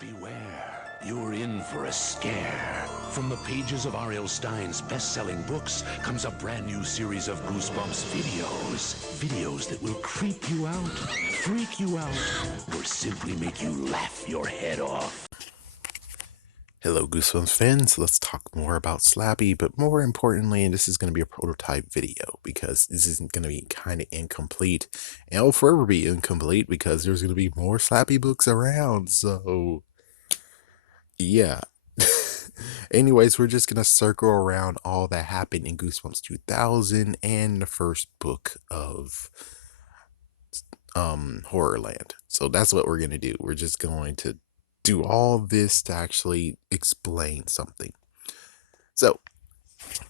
Beware, you're in for a scare. From the pages of R.L. Stine's best-selling books comes a brand new series of Goosebumps videos. Videos that will creep you out, freak you out, or simply make you laugh your head off. Hello, Goosebumps fans. Let's talk more about Slappy, but more importantly, this is going to be a prototype video because this isn't going to be kind of incomplete, and it'll forever be incomplete because there's going to be more Slappy books around. So, yeah. Anyways, we're just going to circle around all that happened in Goosebumps 2000 and the first book of Horrorland. So that's what we're going to do. We're just going to do all this to actually explain something. So,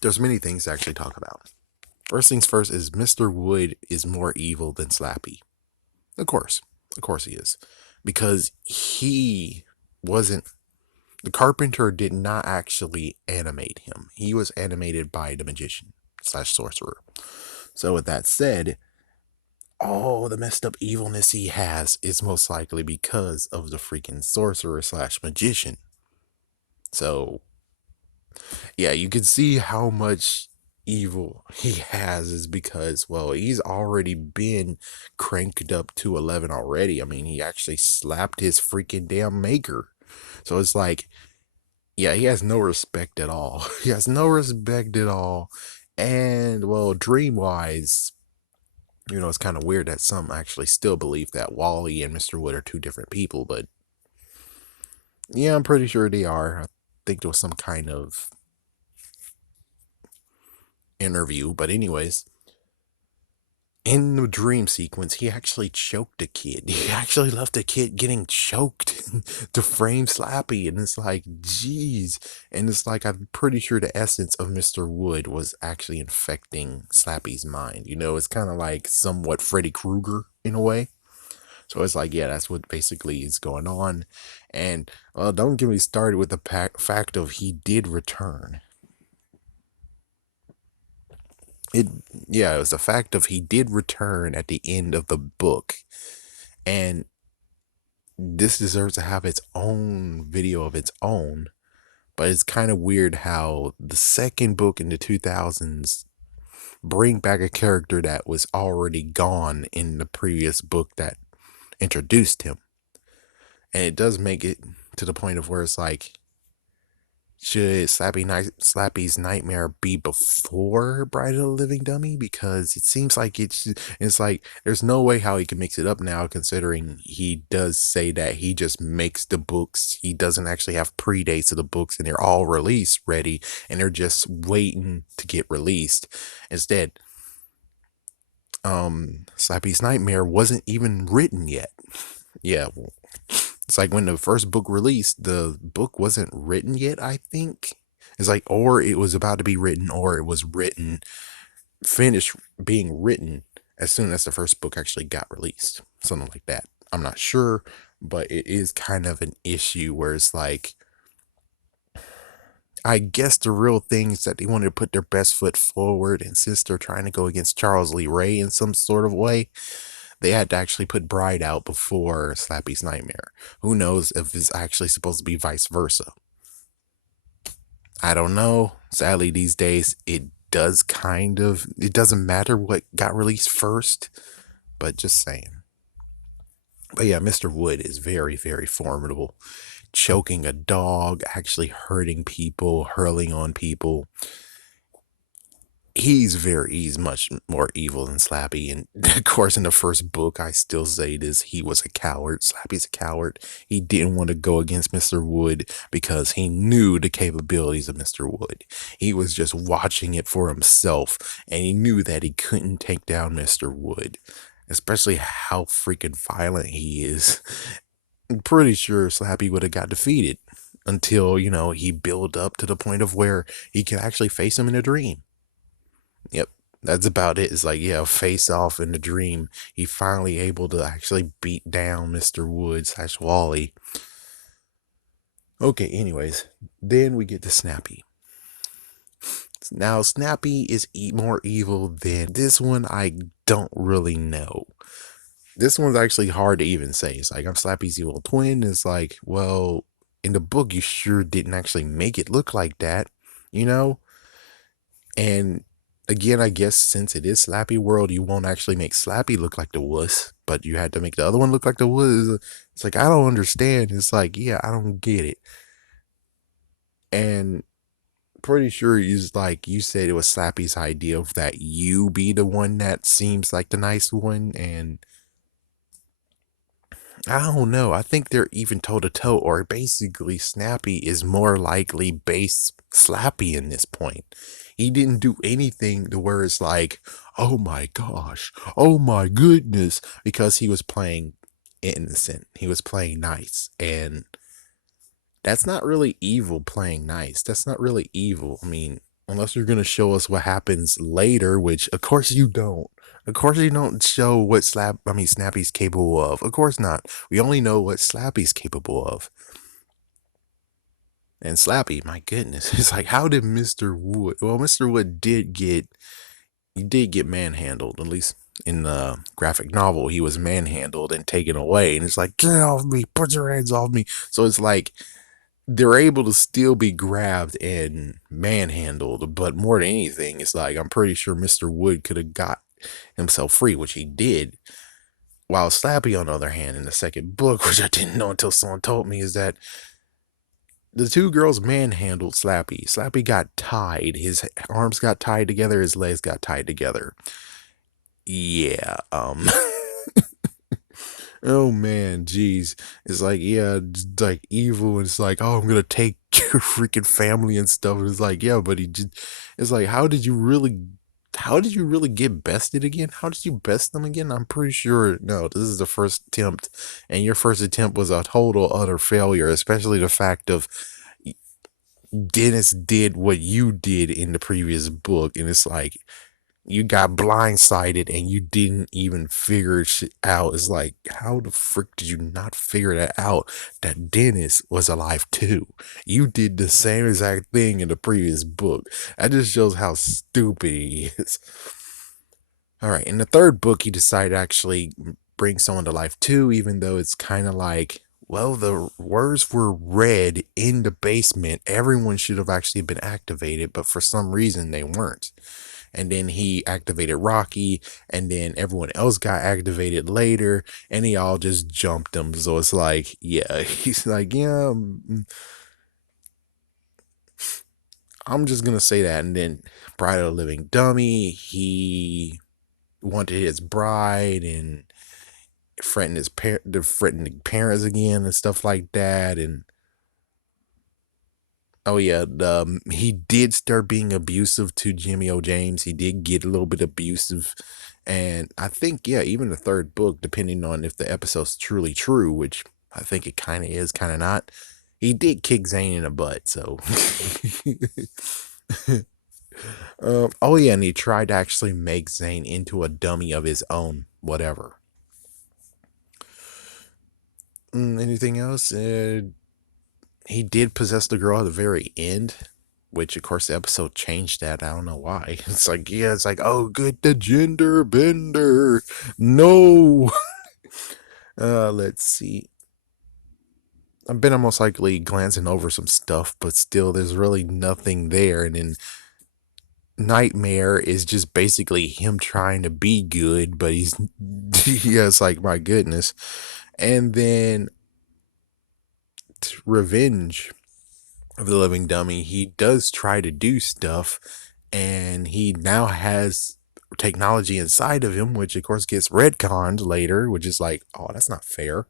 there's many things to actually talk about. First things first is Mr. Wood is more evil than Slappy. Of course he is. Because he wasn't, the carpenter did not actually animate him. He was animated by the magician / sorcerer. So with that said, all the messed up evilness he has is most likely because of the freaking sorcerer / magician. So, yeah, you can see how much evil he has is because, well, he's already been cranked up to 11 already. I mean, he actually slapped his freaking damn maker. So it's like, yeah, he has no respect at all. He has no respect at all. And, well, dream-wise, it's kind of weird that some actually still believe that Wally and Mr. Wood are two different people, but yeah, I'm pretty sure they are. I think there was some kind of interview, but anyways, in the dream sequence, he actually choked a kid. He actually left a kid getting choked to frame Slappy, and it's like, geez. And it's like, I'm pretty sure the essence of Mr. Wood was actually infecting Slappy's mind. It's kind of like somewhat Freddy Krueger in a way. So it's like, yeah, that's what basically is going on. And don't get me started with the fact of he did return. It Yeah, it was the fact of he did return at the end of the book, and this deserves to have its own video of its own. But it's kind of weird how the second book in the 2000s bring back a character that was already gone in the previous book that introduced him, and it does make it to the point of where it's like, should Slappy's nightmare be before Bride of the Living Dummy? Because it seems like it's like there's no way how he can mix it up now, considering he does say that he just makes the books. He doesn't actually have pre-dates of the books, and they're all release ready, and they're just waiting to get released. Instead, Slappy's nightmare wasn't even written yet. Yeah, well, it's like when the first book released, the book wasn't written yet, I think. It's like, or it was about to be written, or it was written, finished being written as soon as the first book actually got released. Something like that. I'm not sure, but it is kind of an issue where it's like, I guess the real thing is that they wanted to put their best foot forward, and since they're trying to go against Charles Lee Ray in some sort of way, they had to actually put Bride out before Slappy's Nightmare. Who knows if it's actually supposed to be vice versa? I don't know. Sadly, these days, it doesn't matter what got released first, but just saying. But yeah, Mr. Wood is very, very formidable. Choking a dog, actually hurting people, hurling on people. He's much more evil than Slappy, and of course in the first book I still say this, he was a coward. Slappy's a coward. He didn't want to go against Mr. Wood because he knew the capabilities of Mr. Wood. He was just watching it for himself, and he knew that he couldn't take down Mr. Wood, especially how freaking violent he is. I'm pretty sure Slappy would have got defeated until, he built up to the point of where he could actually face him in a dream. Yep, that's about it. It's like, yeah, face off in the dream. He finally able to actually beat down Mr. Wood / Wally. Okay, anyways, then we get to Snappy. Now, Snappy is more evil than this one. I don't really know. this one's actually hard to even say. It's like, I'm Slappy's evil twin. It's like, well, in the book, you sure didn't actually make it look like that, you know? And again, I guess since it is Slappy World, you won't actually make Slappy look like the wuss, but you had to make the other one look like the wuss. It's like, I don't understand. It's like, yeah, I don't get it. And pretty sure it's like you said it was Slappy's idea of that you be the one that seems like the nice one, and I don't know. I think they're even toe to toe, or basically, Snappy is more likely base Slappy in this point. He didn't do anything to where it's like, oh my gosh, oh my goodness, because he was playing innocent. He was playing nice. And that's not really evil playing nice. That's not really evil. I mean, unless you're going to show us what happens later, which of course you don't. Of course you don't show what Snappy's capable of. Of course not. We only know what Slappy's capable of. And Slappy, my goodness, it's like, how did Mr. Wood? Well, Mr. Wood did get manhandled, at least in the graphic novel. He was manhandled and taken away, and it's like, get off me, put your hands off me. So it's like, they're able to still be grabbed and manhandled, but more than anything, it's like, I'm pretty sure Mr. Wood could have got himself free, which he did. While Slappy, on the other hand, in the second book, which I didn't know until someone told me, is that the two girls manhandled Slappy. Slappy got tied. His arms got tied together, his legs got tied together. Yeah, oh man, geez. It's like, yeah, it's like evil, and it's like, oh, I'm gonna take your freaking family and stuff. And it's like, yeah, but he just, it's like, how did you really get bested again? How did you best them again? I'm pretty sure, no, this is the first attempt, and your first attempt was a total utter failure, especially the fact of Dennis did what you did in the previous book, and it's like, you got blindsided and you didn't even figure shit out. It's like, how the frick did you not figure that out? That Dennis was alive too. You did the same exact thing in the previous book. That just shows how stupid he is. All right, in the third book, he decided to actually bring someone to life too, even though it's kind of like, well, the words were read in the basement. Everyone should have actually been activated, but for some reason they weren't. And then he activated Rocky, and then everyone else got activated later, and he all just jumped them. So it's like, yeah, he's like, yeah, I'm just gonna say that. And then Bride of the Living Dummy, he wanted his bride and threatened threatening parents again and stuff like that. And oh yeah, he did start being abusive to Jimmy O. James. He did get a little bit abusive, and I think, yeah, even the third book, depending on if the episode's truly true, which I think it kind of is, kind of not. He did kick Zane in the butt, so. Oh yeah, and he tried to actually make Zane into a dummy of his own, whatever. Anything else? He did possess the girl at the very end, which of course the episode changed that. I don't know why. It's like, yeah, it's like, oh, good, the gender bender. No. Let's see. I've been almost likely glancing over some stuff, but still there's really nothing there. And then Nightmare is just basically him trying to be good, but he's yeah, it's like, my goodness. And then Revenge of the Living Dummy, he does try to do stuff, and he now has technology inside of him, which of course gets retconned later, which is like, oh, that's not fair.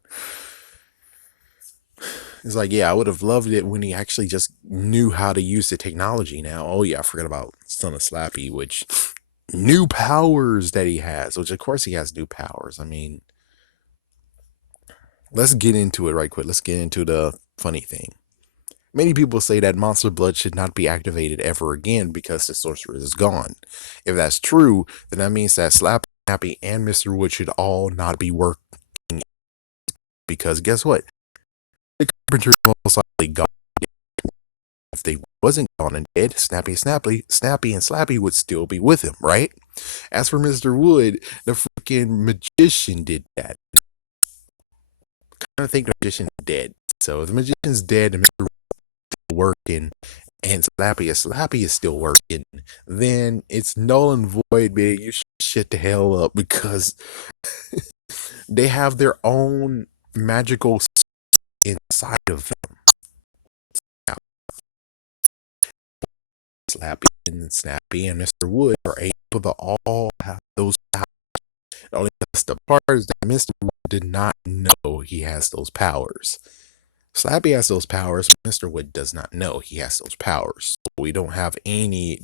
It's like, yeah, I would have loved it when he actually just knew how to use the technology now. Oh yeah, I forgot about Son of Slappy, which new powers that he has, which of course he has new powers. I mean, let's get into it right quick. Let's get into the funny thing. Many people say that Monster Blood should not be activated ever again because the sorcerer is gone. If that's true, then that means that Snappy and Mr. Wood should all not be working, because guess what? The Carpenter is most likely gone. if they wasn't gone and dead, Snappy and Slappy would still be with him, right? As for Mr. Wood, the freaking magician did that. I think the magician's dead. So if the magician's dead and Mr. Wood is still working and Slappy is still working, then it's null and void, man. You shut the hell up because they have their own magical inside of them. Slappy and Snappy and Mr. Wood are able to all have those powers. The only the part is that Mr. Wood did not know he has those powers. Slappy has those powers. Mr. Wood does not know he has those powers. So we don't have any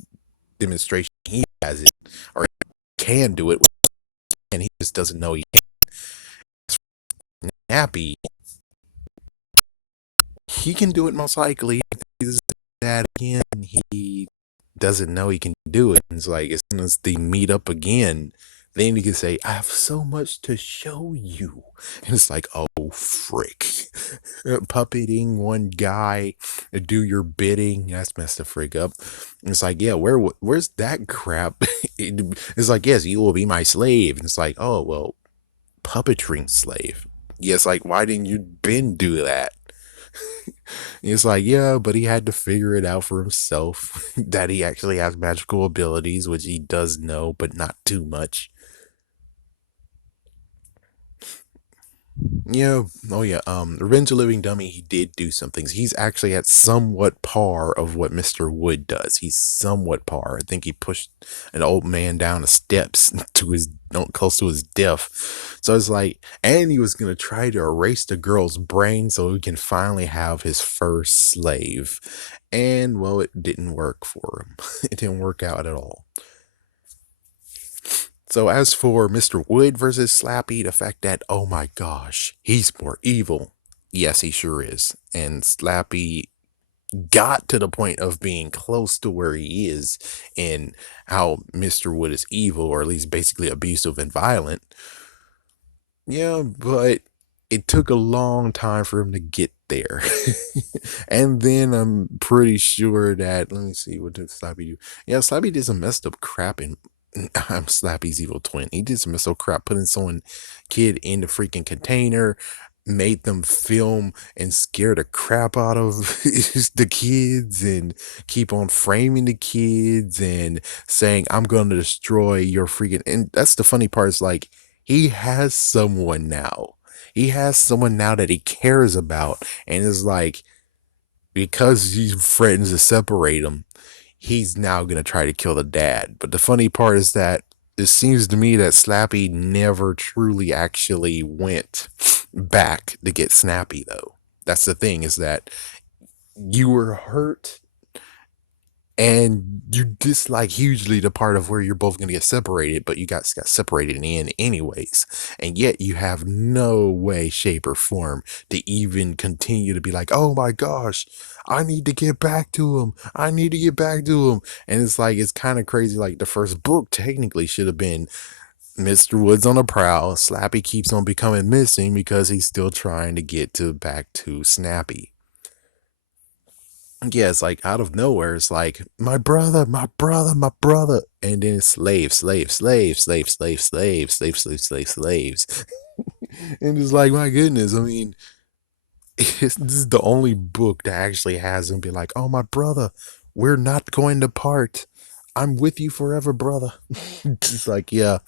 demonstration he has it or can do it, and he just doesn't know he can. Snappy, he can do it most likely. He's that again. He doesn't know he can do it. It's like as soon as they meet up again, then he can say, I have so much to show you. And it's like, oh, frick. Puppeting one guy to do your bidding, that's messed the frick up. And it's like, yeah, where's that crap? It's like, yes, you will be my slave. And it's like, oh, well, puppetry slave. Yes, like, why didn't you Ben do that? It's like, yeah, but he had to figure it out for himself that he actually has magical abilities, which he does know, but not too much. Yeah, oh yeah, Revenge of the Living Dummy, he did do some things. He's actually at somewhat par of what Mr. Wood does. He's somewhat par. I think he pushed an old man down the steps to his close to his death. So it's like, and he was gonna try to erase the girl's brain so he can finally have his first slave. And well, it didn't work for him. It didn't work out at all. So as for Mr. Wood versus Slappy, the fact that, oh my gosh, he's more evil. Yes, he sure is. And Slappy got to the point of being close to where he is in how Mr. Wood is evil, or at least basically abusive and violent. Yeah, but it took a long time for him to get there. And then I'm pretty sure that, let me see, what did Slappy do? Yeah, Slappy did some messed up crap in I'm Slappy's evil twin. He did some messed up crap, putting someone kid in the freaking container, made them film and scare the crap out of the kids, and keep on framing the kids and saying, I'm gonna destroy your freaking, and that's the funny part, is like, he has someone now. He has someone now that he cares about, and is like, because he threatens to separate them, he's now going to try to kill the dad. But the funny part is that it seems to me that Slappy never truly actually went back to get Snappy, though. That's the thing, is that you were hurt and you dislike hugely the part of where you're both going to get separated, but you guys got separated in anyways. And yet you have no way, shape, or form to even continue to be like, oh my gosh, I need to get back to him. I need to get back to him. And it's like, it's kind of crazy. Like, the first book technically should have been Mr. Woods on the prowl. Slappy keeps on becoming missing because he's still trying to get back to Snappy. Yeah, it's like out of nowhere, it's like, my brother, my brother, my brother. And then it's slaves. And it's like, my goodness, I mean, this is the only book that actually has him be like, oh, my brother, we're not going to part. I'm with you forever, brother. It's like, yeah.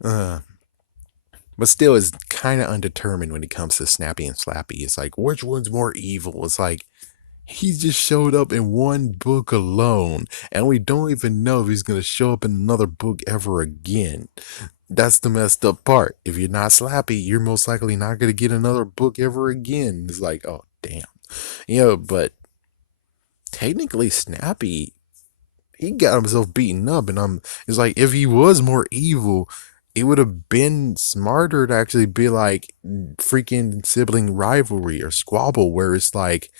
But still, it's kind of undetermined when it comes to Snappy and Slappy. It's like, which one's more evil? It's like, he just showed up in one book alone, and we don't even know if he's going to show up in another book ever again. That's the messed up part. If you're not Slappy, you're most likely not going to get another book ever again. It's like, oh, damn. But technically, Snappy, he got himself beaten up, and it's like, if he was more evil, it would have been smarter to actually be like freaking sibling rivalry or squabble, where it's like,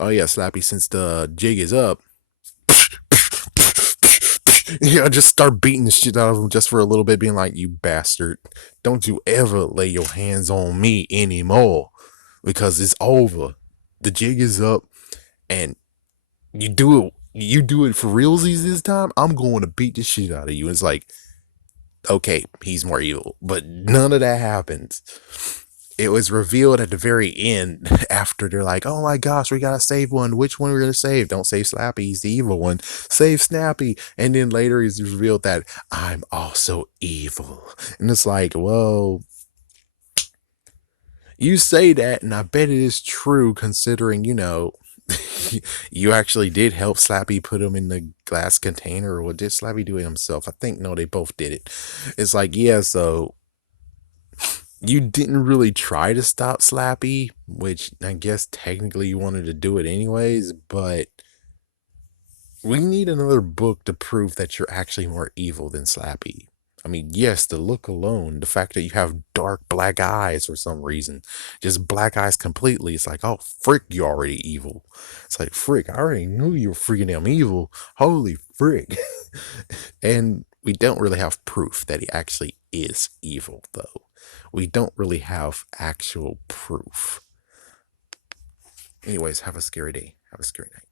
oh yeah, Slappy, since the jig is up, just start beating the shit out of him just for a little bit, being like, you bastard, don't you ever lay your hands on me anymore, because it's over. The jig is up, and you do it for realsies this time. I'm going to beat the shit out of you. It's like, okay, he's more evil, but none of that happens. It was revealed at the very end after they're like, oh my gosh, we gotta save one. Which one we're gonna save? Don't save Slappy, he's the evil one. Save Snappy. And then later he's revealed that I'm also evil. And it's like, well, you say that, and I bet it is true considering, you actually did help Slappy put him in the glass container, or did Slappy do it himself? I think, no, they both did it. It's like, yeah, so you didn't really try to stop Slappy, which I guess technically you wanted to do it anyways, but we need another book to prove that you're actually more evil than Slappy. I mean, yes, the look alone, the fact that you have dark black eyes for some reason, just black eyes completely, it's like, oh, frick, you're already evil. It's like, frick, I already knew you were freaking damn evil. Holy frick. And we don't really have proof that he actually is evil, though. We don't really have actual proof. Anyways, have a scary day. Have a scary night.